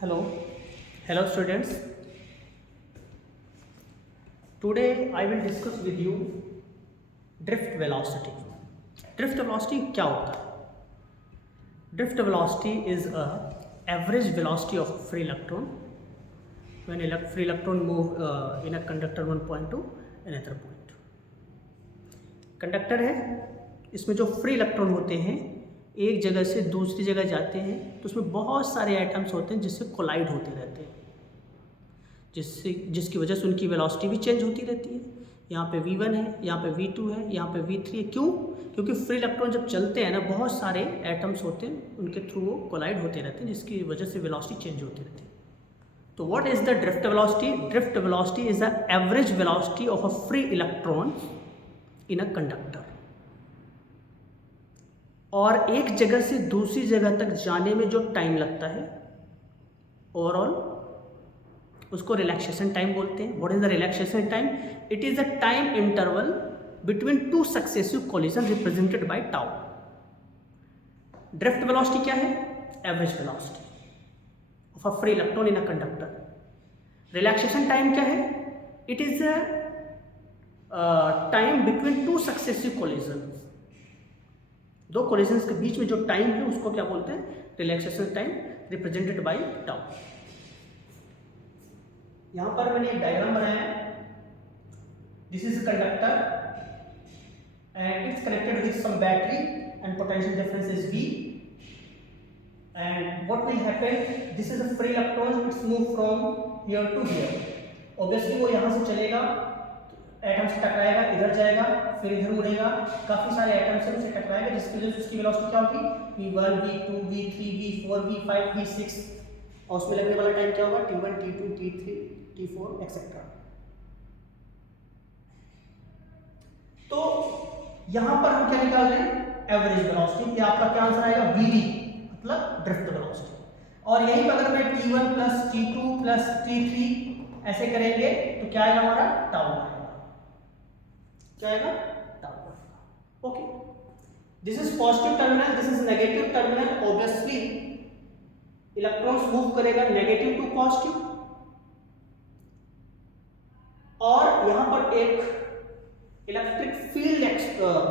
Hello, hello students. Today I will discuss with you drift velocity. Drift velocity क्या होता है? Drift velocity is a average velocity of free electron when free electron move in a conductor one point to another point. Conductor है, इसमें जो free electron होते हैं एक जगह से दूसरी जगह जाते हैं तो उसमें बहुत सारे एटम्स होते हैं जिससे कोलाइड होते रहते हैं, जिसकी वजह से उनकी वेलोसिटी भी चेंज होती रहती है। यहाँ पे v1 है, यहाँ पे v2 है, यहाँ पे v3 है। क्यों? क्योंकि फ्री इलेक्ट्रॉन जब चलते हैं ना, बहुत सारे एटम्स होते हैं, उनके थ्रू वो कोलाइड होते रहते हैं, जिसकी वजह से वेलोसिटी चेंज होती रहती है। तो what is the drift velocity? Drift velocity is the average velocity of a free electron in a conductor. और एक जगह से दूसरी जगह तक जाने में जो टाइम लगता है ओवरऑल, उसको रिलैक्सेशन टाइम बोलते हैं। What is the relaxation time? It is the time interval between two successive collision represented by tau. Drift velocity क्या है? Average velocity of a free electron in a conductor. Relaxation time क्या है? It is the time between two successive collision. दो collisions के बीच में जो time है उसको क्या बोलते हैं? Relaxation time, represented by tau. यहां पर मैंने एक डायग्राम बनाया है। This is conductor and it's connected with some battery and potential difference is V, and what will happen, this is a free electron, it's move from here to here. obviously वो यहां से चलेगा, atom से टकराएगा, इधर जाएगा, फिर इधर मुड़ेगा, काफी सारे एटम से उसे टकराएगा, जिसकी वजह से उसकी वेलोसिटी क्या होगी? v1 v2 v3 v4 v5 v6, और उसमें लगने वाला टाइम क्या होगा? t1 t2 t3 t4 etcetera. तो यहां पर हम क्या निकाल रहे हैं? Average velocity. ये आपका क्या आंसर आएगा? vd, मतलब ड्रिफ्ट वेलोसिटी। और यहीं पर अगर मैं t1 plus t2 plus t3 ऐसे करेंगे तो क्या आएगा हमारा? टाउ आएगा। क्या आएगा? Tau. Okay, this is positive terminal, this is negative terminal. Obviously electrons move करेगा नेगेटिव टू पॉजिटिव, और यहां पर एक इलेक्ट्रिक फील्ड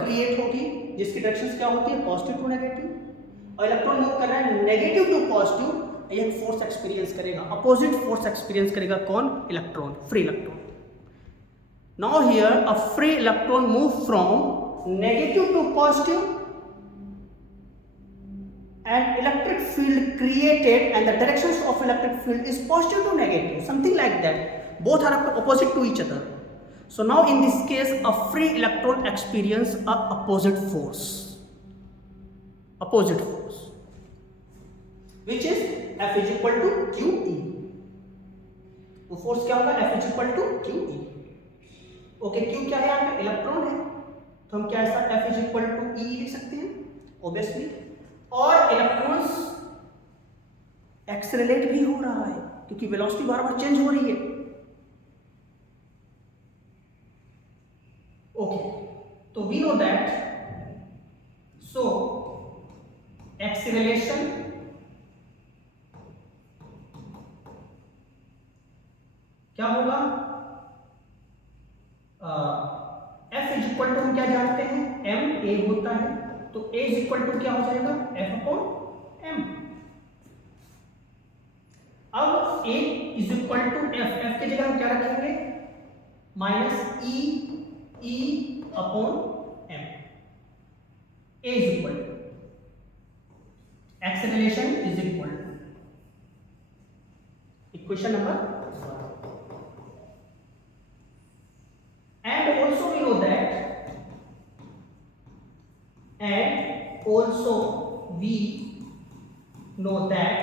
क्रिएट होगी जिसकी डायरेक्शंस क्या होती है? Positive to negative. और इलेक्ट्रॉन मूव कर रहा है नेगेटिव टू पॉजिटिव, एक फोर्स एक्सपीरियंस करेगा, अपोजिट फोर्स एक्सपीरियंस करेगा। कौन? Electron, free electron. Now here a free electron move from negative to positive, and electric field created, and the directions of electric field is positive to negative, something like that. Both are opposite to each other. So now in this case a free electron experience a opposite force, which is F is equal to QE. वो force क्या होगा? F is equal to QE। Okay, क्यों क्या है? यहाँ पे electron है तो हम क्या ऐसा F is equal to E लिख सकते हैं ऑब्वियसली। और इलेक्ट्रॉन्स एक्सेलरेट भी हो रहा है क्योंकि वेलोसिटी बार बार चेंज हो रही है। ओके, तो we know that, so acceleration क्या होगा? F इज इक्वल टू हम क्या जानते हैं? m a होता है, तो a इज इक्वल टू क्या हो जाएगा? F upon m। अब a is equal to F, F की जगह हम क्या रखेंगे? Minus e upon m। a is equal to acceleration is equal to equation number. And also we know that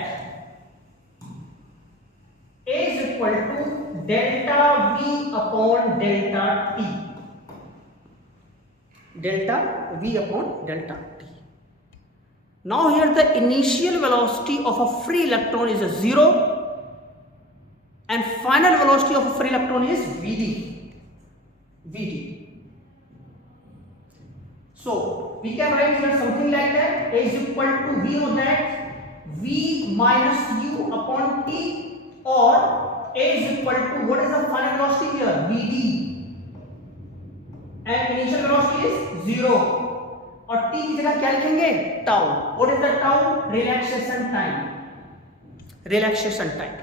A is equal to delta V upon delta T. Delta V upon delta T. Now here the initial velocity of a free electron is a 0, and final velocity of a free electron is Vd. So we can write here something like that. A is equal to, we know that v minus u upon t, or a is equal to what is the final velocity here, vd, and initial velocity is 0, और t की जगह क्या लिखेंगे, tau. What is the tau? Relaxation time. Relaxation time.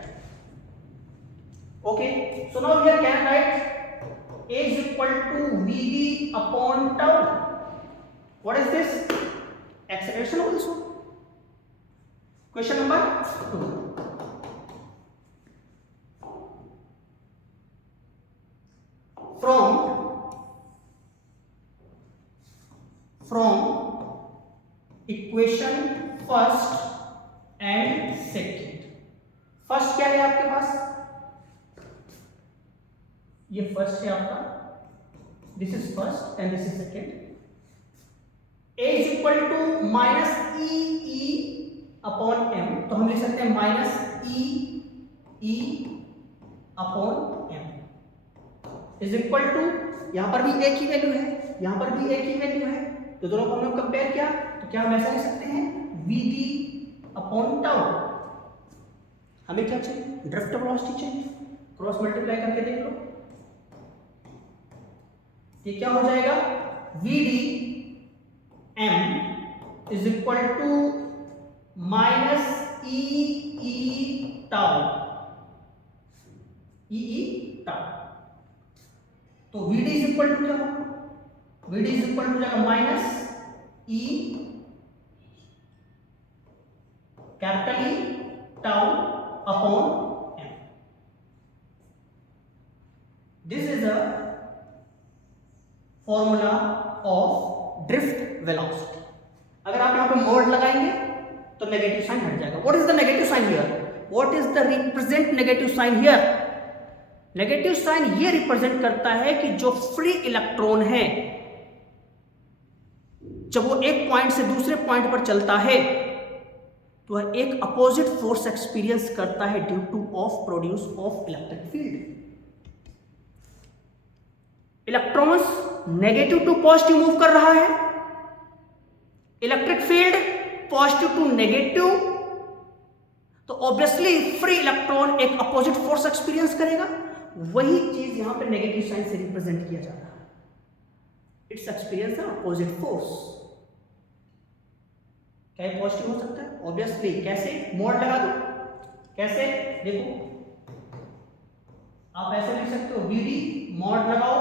Okay, so now here can write a is equal to vd upon tau. What is this? Acceleration also. Question number 2. From equation first and second. First क्या है आपके पास, ये first है आपका, this is first and this is second. a is equal to minus e upon m, तो हम लिख सकते हैं minus e upon m is equal to, यहां पर भी एक ही वैल्यू है, यहां पर भी एक ही वैल्यू है, तो दोनों को हमने कंपेयर किया, तो क्या हम ऐसा लिख सकते हैं vd अपॉन टाउ. हमें क्या चाहिए, ड्रिफ्ट वेलोसिटी चाहिए, क्रॉस मल्टीप्लाई करके देख लो, ये क्या हो जाएगा, vd m is equal to minus e tau, tau. तो vd इज इक्वल टू क्या होगा, vd इज इक्वल टू जाएगा minus e capital e tau upon m. This is a formula of drift velocity. अगर आप यहां पे mode लगाएंगे तो नेगेटिव साइन हट जाएगा. What is the negative sign here, what is the represent negative sign here. Negative sign ये represent करता है कि जो फ्री इलेक्ट्रॉन है, जब वो एक पॉइंट से दूसरे पॉइंट पर चलता है तो वह एक अपोजिट फोर्स एक्सपीरियंस करता है due to of produce of electric field. Electrons negative to positive move कर रहा है, electric field positive to negative, तो ऑब्वियसली फ्री इलेक्ट्रॉन एक अपोजिट फोर्स एक्सपीरियंस करेगा. वही चीज यहां पे नेगेटिव साइन से रिप्रेजेंट किया जा रहा है. It's experience opposite force. क्या ये पॉजिटिव हो सकता है, ऑब्वियसली. कैसे, मोड लगा दो, कैसे देखो, आप ऐसे लिख सकते हो vd मोड लगाओ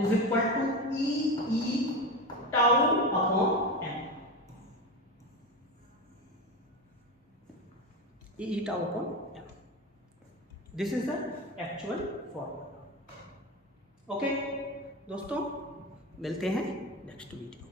is equal to e tau upon m, e tau upon m. This is the actual formula. Okay दोस्तों, मिलते हैं नेक्स्ट वीडियो.